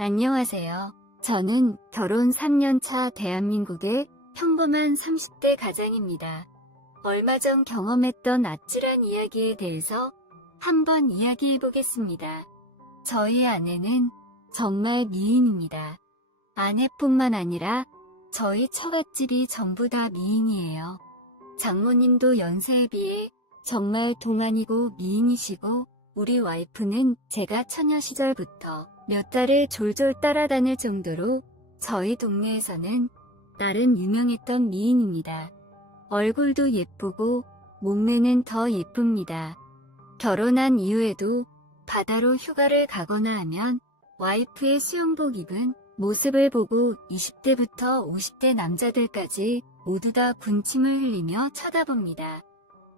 안녕하세요. 저는 결혼 3년 차 대한민국의 평범한 30대 가장입니다. 얼마 전 경험했던 아찔한 이야기에 대해서 한번 이야기해 보겠습니다. 저희 아내는 정말 미인입니다. 아내뿐만 아니라 저희 처갓집이 전부 다 미인이에요. 장모님도 연세에 비해 정말 동안이고 미인이시고, 우리 와이프는 제가 처녀 시절부터 몇 달을 졸졸 따라다닐 정도로 저희 동네에서는 나름 유명했던 미인입니다. 얼굴도 예쁘고 몸매는 더 예쁩니다. 결혼한 이후에도 바다로 휴가를 가거나 하면 와이프의 수영복 입은 모습을 보고 20대부터 50대 남자들까지 모두 다 군침을 흘리며 쳐다봅니다.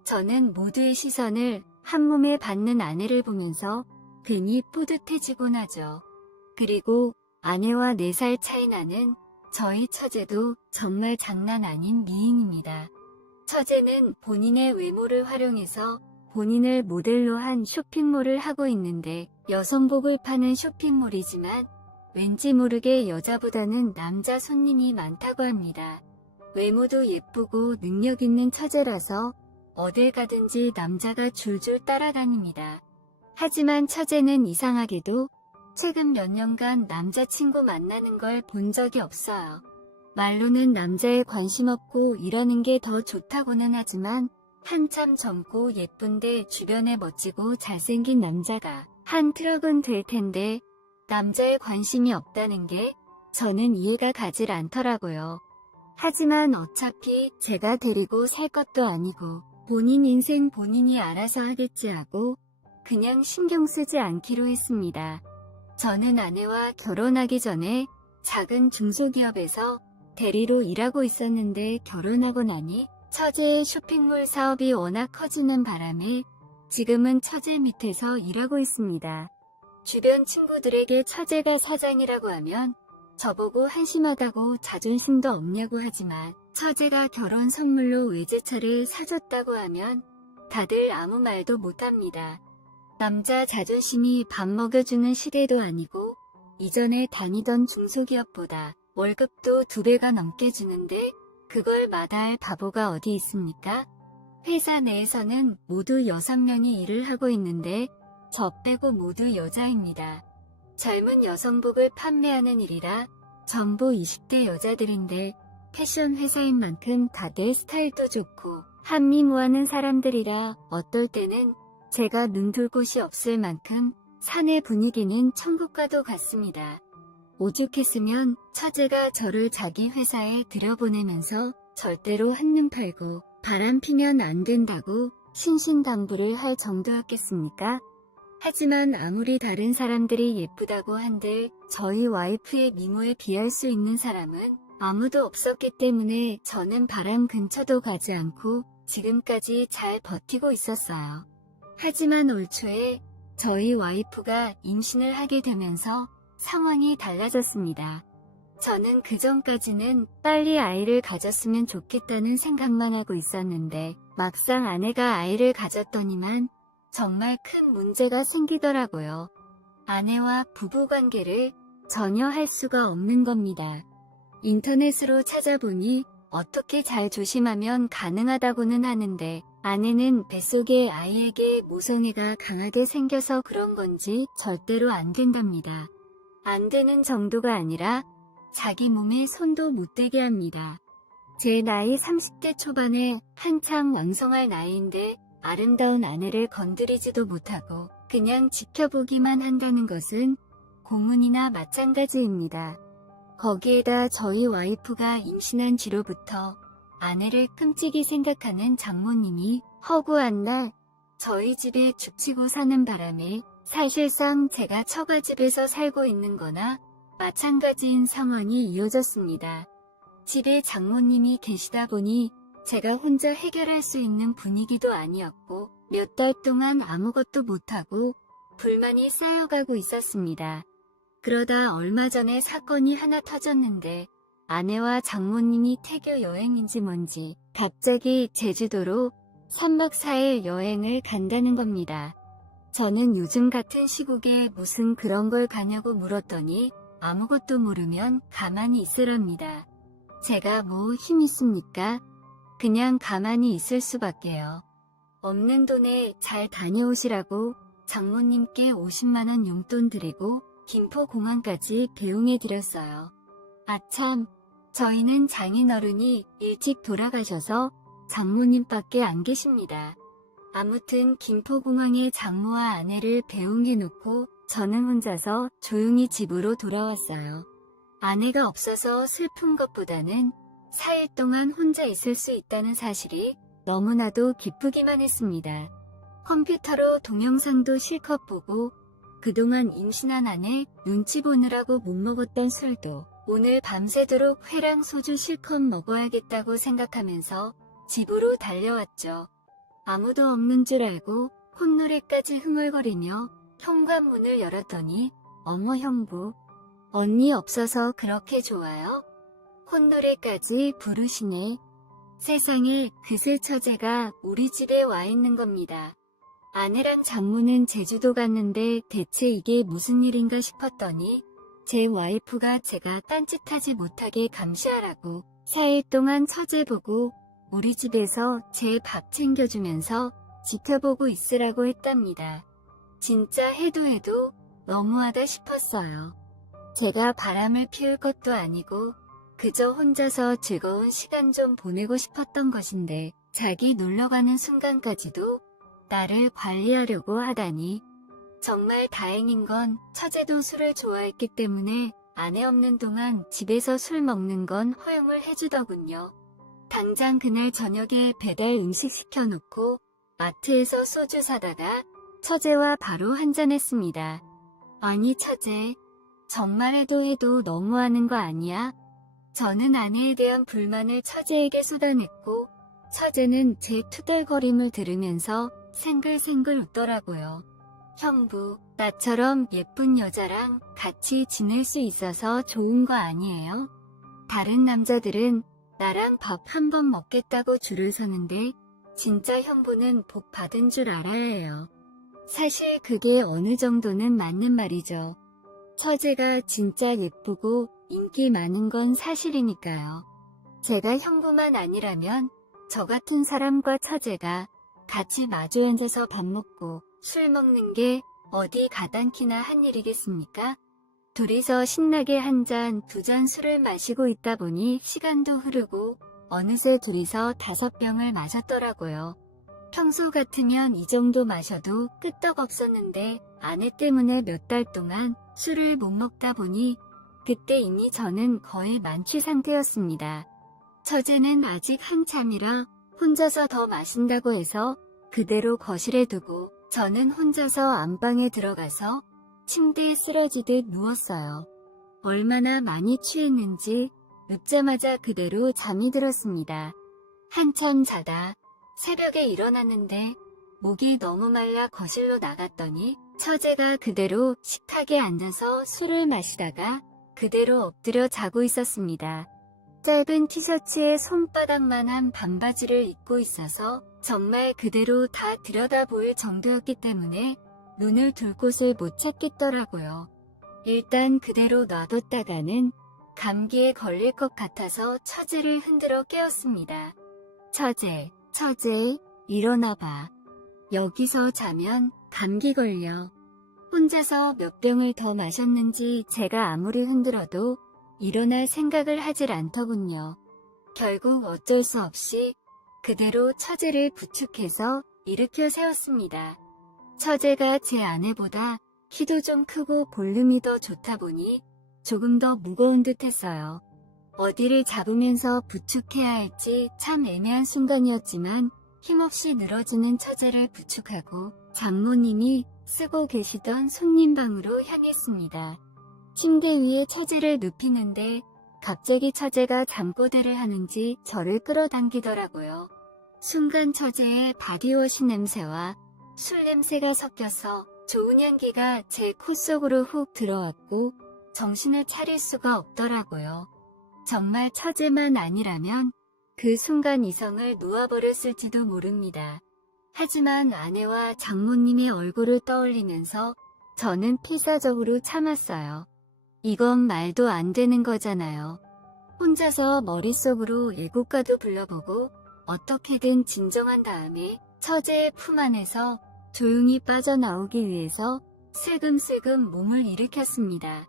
저는 모두의 시선을 한몸에 받는 아내를 보면서 괜히 뿌듯해지곤 하죠. 그리고 아내와 4살 차이 나는 저희 처제도 정말 장난 아닌 미인입니다. 처제는 본인의 외모를 활용해서 본인을 모델로 한 쇼핑몰을 하고 있는데, 여성복을 파는 쇼핑몰이지만 왠지 모르게 여자보다는 남자 손님이 많다고 합니다. 외모도 예쁘고 능력 있는 처제라서 어딜 가든지 남자가 줄줄 따라다닙니다. 하지만 처제는 이상하게도 최근 몇 년간 남자친구 만나는 걸 본 적이 없어요. 말로는 남자에 관심 없고 이러는 게 더 좋다고는 하지만, 한참 젊고 예쁜데 주변에 멋지고 잘생긴 남자가 한 트럭은 될 텐데 남자에 관심이 없다는 게 저는 이해가 가질 않더라고요. 하지만 어차피 제가 데리고 살 것도 아니고 본인 인생 본인이 알아서 하겠지 하고 그냥 신경 쓰지 않기로 했습니다. 저는 아내와 결혼하기 전에 작은 중소기업에서 대리로 일하고 있었는데, 결혼하고 나니 처제의 쇼핑몰 사업이 워낙 커지는 바람에 지금은 처제 밑에서 일하고 있습니다. 주변 친구들에게 처제가 사장이라고 하면 저보고 한심하다고 자존심도 없냐고 하지만, 처제가 결혼 선물로 외제차를 사줬다고 하면 다들 아무 말도 못합니다. 남자 자존심이 밥 먹여주는 시대도 아니고, 이전에 다니던 중소기업보다 월급도 2배가 넘게 주는데 그걸 마다할 바보가 어디 있습니까? 회사 내에서는 모두 6명이 일을 하고 있는데 저 빼고 모두 여자입니다. 젊은 여성복을 판매하는 일이라 전부 20대 여자들인데, 패션 회사인 만큼 다들 스타일도 좋고 한미모하는 사람들이라 어떨 때는 제가 눈둘 곳이 없을 만큼 사내 분위기는 천국과도 같습니다. 오죽했으면 처제가 저를 자기 회사에 들여보내면서 절대로 한눈 팔고 바람 피면 안 된다고 신신당부를 할 정도였겠습니까? 하지만 아무리 다른 사람들이 예쁘다고 한들 저희 와이프의 미모에 비할 수 있는 사람은 아무도 없었기 때문에 저는 바람 근처도 가지 않고 지금까지 잘 버티고 있었어요. 하지만 올 초에 저희 와이프가 임신을 하게 되면서 상황이 달라졌습니다. 저는 그전까지는 빨리 아이를 가졌으면 좋겠다는 생각만 하고 있었는데, 막상 아내가 아이를 가졌더니만 정말 큰 문제가 생기더라고요. 아내와 부부관계를 전혀 할 수가 없는 겁니다. 인터넷으로 찾아보니 어떻게 잘 조심하면 가능하다고는 하는데, 아내는 뱃속의 아이에게 모성애가 강하게 생겨서 그런 건지 절대로 안 된답니다. 안 되는 정도가 아니라 자기 몸에 손도 못 대게 합니다. 제 나이 30대 초반에 한창 왕성할 나이인데 아름다운 아내를 건드리지도 못하고 그냥 지켜보기만 한다는 것은 고문이나 마찬가지입니다. 거기에다 저희 와이프가 임신한 뒤로부터 아내를 끔찍이 생각하는 장모님이 허구한 날 저희 집에 죽치고 사는 바람에 사실상 제가 처가집에서 살고 있는 거나 마찬가지인 상황이 이어졌습니다. 집에 장모님이 계시다 보니 제가 혼자 해결할 수 있는 분위기도 아니었고, 몇 달 동안 아무것도 못하고 불만이 쌓여가고 있었습니다. 그러다 얼마 전에 사건이 하나 터졌는데, 아내와 장모님이 태교 여행인지 뭔지 갑자기 제주도로 3박 4일 여행을 간다는 겁니다. 저는 요즘 같은 시국에 무슨 그런 걸 가냐고 물었더니 아무것도 모르면 가만히 있으랍니다. 제가 뭐 힘 있습니까? 그냥 가만히 있을 수밖에요. 없는 돈에 잘 다녀오시라고 장모님께 50만원 용돈 드리고 김포공항까지 배웅해드렸어요. 아참, 저희는 장인어른이 일찍 돌아가셔서 장모님밖에 안 계십니다. 아무튼 김포공항에 장모와 아내를 배웅해놓고 저는 혼자서 조용히 집으로 돌아왔어요. 아내가 없어서 슬픈 것보다는 4일 동안 혼자 있을 수 있다는 사실이 너무나도 기쁘기만 했습니다. 컴퓨터로 동영상도 실컷 보고 그동안 임신한 아내 눈치 보느라고 못 먹었던 술도 오늘 밤새도록 회랑 소주 실컷 먹어야겠다고 생각하면서 집으로 달려왔죠. 아무도 없는 줄 알고 콧노래까지 흥얼거리며 현관문을 열었더니 어머 형부, 언니 없어서 그렇게 좋아요? 콧노래까지 부르시네. 세상에 그새 처제가 우리 집에 와 있는 겁니다. 아내랑 장모는 제주도 갔는데 대체 이게 무슨 일인가 싶었더니 제 와이프가 제가 딴짓하지 못하게 감시하라고 4일 동안 처제 보고 우리 집에서 제 밥 챙겨주면서 지켜보고 있으라고 했답니다. 진짜 해도 너무하다 싶었어요. 제가 바람을 피울 것도 아니고 그저 혼자서 즐거운 시간 좀 보내고 싶었던 것인데 자기 놀러가는 순간까지도 나를 관리하려고 하다니. 정말 다행인 건 처제도 술을 좋아했기 때문에 아내 없는 동안 집에서 술 먹는 건 허용을 해주더군요. 당장 그날 저녁에 배달 음식 시켜놓고 마트에서 소주 사다가 처제와 바로 한잔했습니다. 아니 처제, 정말 해도 너무하는 거 아니야? 저는 아내에 대한 불만을 처제에게 쏟아냈고 처제는 제 투덜거림을 들으면서 생글생글 웃더라고요. 형부, 나처럼 예쁜 여자랑 같이 지낼 수 있어서 좋은 거 아니에요? 다른 남자들은 나랑 밥 한 번 먹겠다고 줄을 서는데 진짜 형부는 복 받은 줄 알아야 해요. 사실 그게 어느 정도는 맞는 말이죠. 처제가 진짜 예쁘고 인기 많은 건 사실이니까요. 제가 형부만 아니라면 저 같은 사람과 처제가 같이 마주 앉아서 밥 먹고 술 먹는 게 어디 가당키나 한 일이겠습니까? 둘이서 신나게 한 잔, 두 잔 술을 마시고 있다 보니 시간도 흐르고 어느새 둘이서 5병을 마셨더라고요. 평소 같으면 이 정도 마셔도 끄떡없었는데 아내 때문에 몇 달 동안 술을 못 먹다 보니 그때 이미 저는 거의 만취 상태였습니다. 처제는 아직 한참이라 혼자서 더 마신다고 해서 그대로 거실에 두고 저는 혼자서 안방에 들어가서 침대에 쓰러지듯 누웠어요. 얼마나 많이 취했는지 눕자마자 그대로 잠이 들었습니다. 한참 자다 새벽에 일어났는데 목이 너무 말라 거실로 나갔더니 처제가 그대로 식탁에 앉아서 술을 마시다가 그대로 엎드려 자고 있었습니다. 짧은 티셔츠에 손바닥만한 반바지를 입고 있어서 정말 그대로 다 들여다 보일 정도였기 때문에 눈을 둘 곳을 못 찾겠더라고요. 일단 그대로 놔뒀다가는 감기에 걸릴 것 같아서 처제를 흔들어 깨웠습니다. 처제, 일어나봐. 여기서 자면 감기 걸려. 혼자서 몇 병을 더 마셨는지 제가 아무리 흔들어도 일어날 생각을 하질 않더군요. 결국 어쩔 수 없이 그대로 처제를 부축해서 일으켜 세웠습니다. 처제가 제 아내보다 키도 좀 크고 볼륨이 더 좋다 보니 조금 더 무거운 듯 했어요. 어디를 잡으면서 부축해야 할지 참 애매한 순간이었지만 힘없이 늘어지는 처제를 부축하고 장모님이 쓰고 계시던 손님 방으로 향했습니다. 침대 위에 처제를 눕히는데 갑자기 처제가 잠꼬대를 하는지 저를 끌어당기더라고요. 순간 처제의 바디워시 냄새와 술 냄새가 섞여서 좋은 향기가 제 코 속으로 훅 들어왔고 정신을 차릴 수가 없더라고요. 정말 처제만 아니라면 그 순간 이성을 놓아버렸을지도 모릅니다. 하지만 아내와 장모님의 얼굴을 떠올리면서 저는 필사적으로 참았어요. 이건 말도 안 되는 거잖아요. 혼자서 머릿속으로 애국가도 불러보고 어떻게든 진정한 다음에 처제의 품 안에서 조용히 빠져나오기 위해서 슬금슬금 몸을 일으켰습니다.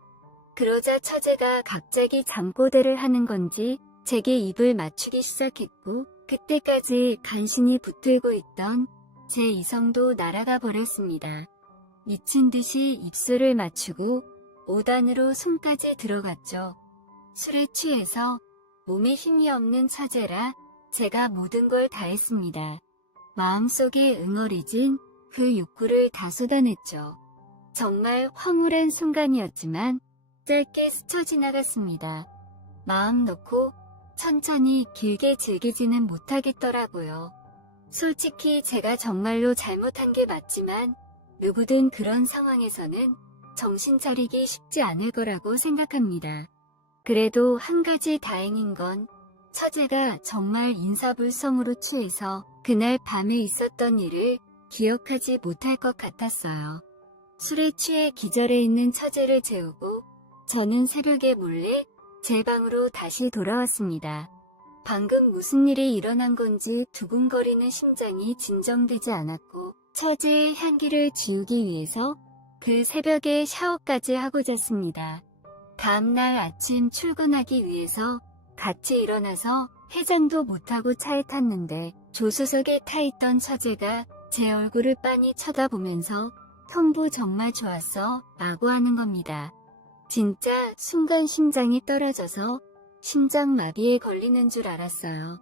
그러자 처제가 갑자기 잠꼬대를 하는 건지 제게 입을 맞추기 시작했고, 그때까지 간신히 붙들고 있던 제 이성도 날아가 버렸습니다. 미친 듯이 입술을 맞추고 5단으로 손까지 들어갔죠. 술에 취해서 몸에 힘이 없는 처제라 제가 모든 걸 다했습니다. 마음속에 응어리진 그 욕구를 다 쏟아냈죠. 정말 황홀한 순간이었지만 짧게 스쳐 지나갔습니다. 마음 놓고 천천히 길게 즐기지는 못하겠더라고요. 솔직히 제가 정말로 잘못한 게 맞지만 누구든 그런 상황에서는 정신 차리기 쉽지 않을 거라고 생각합니다. 그래도 한 가지 다행인 건 처제가 정말 인사불성으로 취해서 그날 밤에 있었던 일을 기억하지 못할 것 같았어요. 술에 취해 기절해 있는 처제를 재우고 저는 새벽에 몰래 제 방으로 다시 돌아왔습니다. 방금 무슨 일이 일어난 건지 두근거리는 심장이 진정되지 않았고 처제의 향기를 지우기 위해서 그 새벽에 샤워까지 하고 잤습니다. 다음날 아침 출근하기 위해서 같이 일어나서 해장도 못하고 차에 탔는데 조수석에 타있던 처제가 제 얼굴을 빤히 쳐다보면서 형부 정말 좋았어 라고 하는 겁니다. 진짜 순간 심장이 떨어져서 심장마비에 걸리는 줄 알았어요.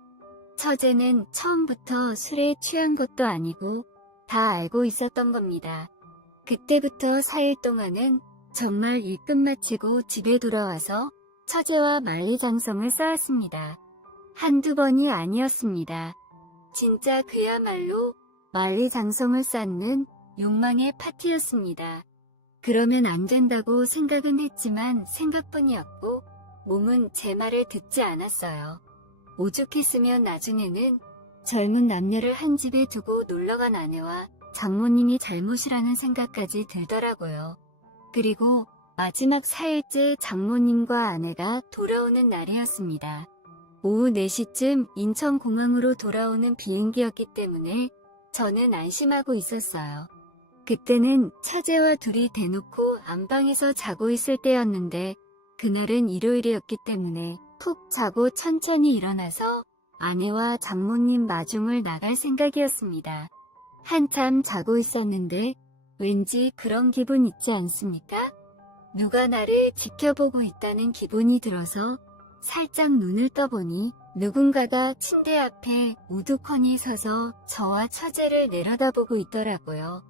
처제는 처음부터 술에 취한 것도 아니고 다 알고 있었던 겁니다. 그때부터 4일 동안은 정말 일 끝마치고 집에 돌아와서 처제와 만리장성을 쌓았습니다. 한두 번이 아니었습니다. 진짜 그야말로 만리장성을 쌓는 욕망의 파티였습니다. 그러면 안 된다고 생각은 했지만 생각뿐이었고 몸은 제 말을 듣지 않았어요. 오죽했으면 나중에는 젊은 남녀를 한 집에 두고 놀러간 아내와 장모님이 잘못이라는 생각까지 들더라고요. 그리고 마지막 4일째 장모님과 아내가 돌아오는 날이었습니다. 오후 4시쯤 인천공항으로 돌아오는 비행기였기 때문에 저는 안심하고 있었어요. 그때는 처제와 둘이 대놓고 안방에서 자고 있을 때였는데 그날은 일요일이었기 때문에 푹 자고 천천히 일어나서 아내와 장모님 마중을 나갈 생각이었습니다. 한참 자고 있었는데 왠지 그런 기분 있지 않습니까? 누가 나를 지켜보고 있다는 기분이 들어서 살짝 눈을 떠보니 누군가가 침대 앞에 우두커니 서서 저와 처제를 내려다보고 있더라고요.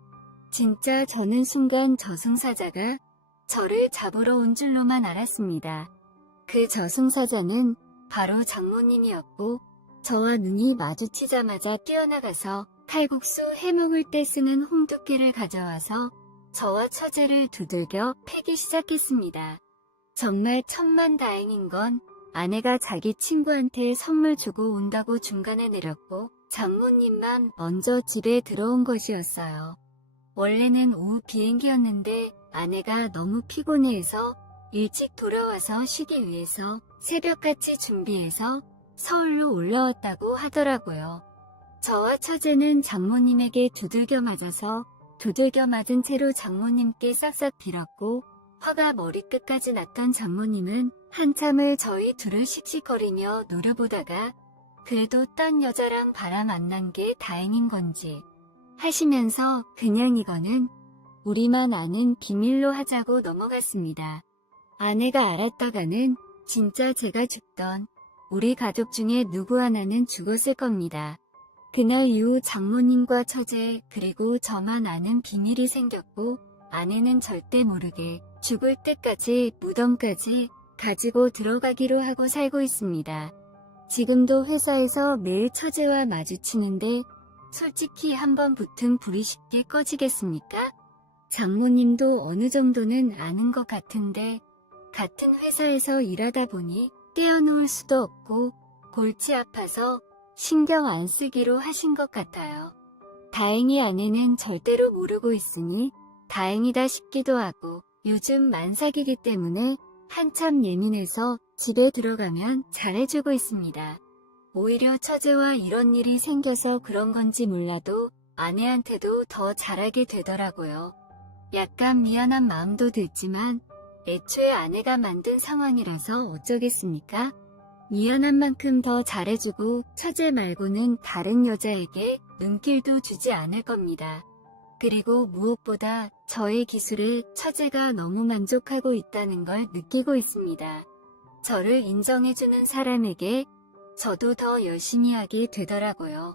진짜 저는 순간 저승사자가 저를 잡으러 온 줄로만 알았습니다. 그 저승사자는 바로 장모님이었고 저와 눈이 마주치자마자 뛰어나가서 칼국수 해먹을 때 쓰는 홍두깨를 가져와서 저와 처제를 두들겨 패기 시작했습니다. 정말 천만다행인 건 아내가 자기 친구한테 선물 주고 온다고 중간에 내렸고 장모님만 먼저 집에 들어온 것이었어요. 원래는 오후 비행기였는데 아내가 너무 피곤해해서 일찍 돌아와서 쉬기 위해서 새벽같이 준비해서 서울로 올라왔다고 하더라고요. 저와 처제는 장모님에게 두들겨 맞아서 두들겨 맞은 채로 장모님께 싹싹 빌었고 화가 머리끝까지 났던 장모님은 한참을 저희 둘을 씩씩거리며 노려보다가 그래도 딴 여자랑 바람 안 난 게 다행인 건지 하시면서 그냥 이거는 우리만 아는 비밀로 하자고 넘어갔습니다. 아내가 알았다가는 진짜 제가 죽던 우리 가족 중에 누구 하나는 죽었을 겁니다. 그날 이후 장모님과 처제 그리고 저만 아는 비밀이 생겼고 아내는 절대 모르게 죽을 때까지 무덤까지 가지고 들어가기로 하고 살고 있습니다. 지금도 회사에서 매일 처제와 마주치는데 솔직히 한번 붙은 불이 쉽게 꺼지겠습니까? 장모님도 어느 정도는 아는 것 같은데 같은 회사에서 일하다 보니 떼어놓을 수도 없고 골치 아파서 신경 안 쓰기로 하신 것 같아요. 다행히 아내는 절대로 모르고 있으니 다행이다 싶기도 하고 요즘 만삭이기 때문에 한참 예민해서 집에 들어가면 잘해주고 있습니다. 오히려 처제와 이런 일이 생겨서 그런 건지 몰라도 아내한테도 더 잘하게 되더라고요. 약간 미안한 마음도 들지만 애초에 아내가 만든 상황이라서 어쩌겠습니까? 미안한 만큼 더 잘해주고 처제 말고는 다른 여자에게 눈길도 주지 않을 겁니다. 그리고 무엇보다 저의 기술에 처제가 너무 만족하고 있다는 걸 느끼고 있습니다. 저를 인정해주는 사람에게 저도 더 열심히 하게 되더라고요.